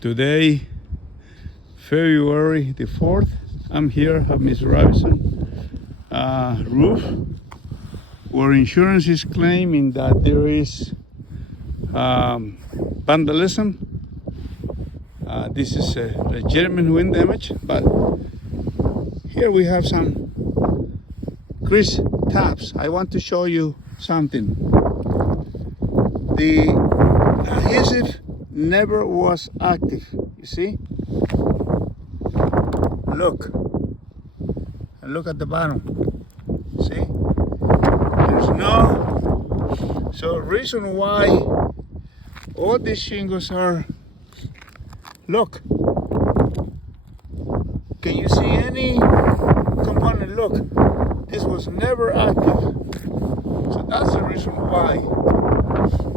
Today, February the 4th, I'm here at Miss Robinson roof, where insurance is claiming that there is vandalism. This is a legitimate wind damage, but here we have some grease taps. I want to show you something. The adhesive never was active, you see? Look, and look at the bottom, see? There's no, so reason why all these shingles are, look, can you see any component? Look, this was never active, so that's the reason why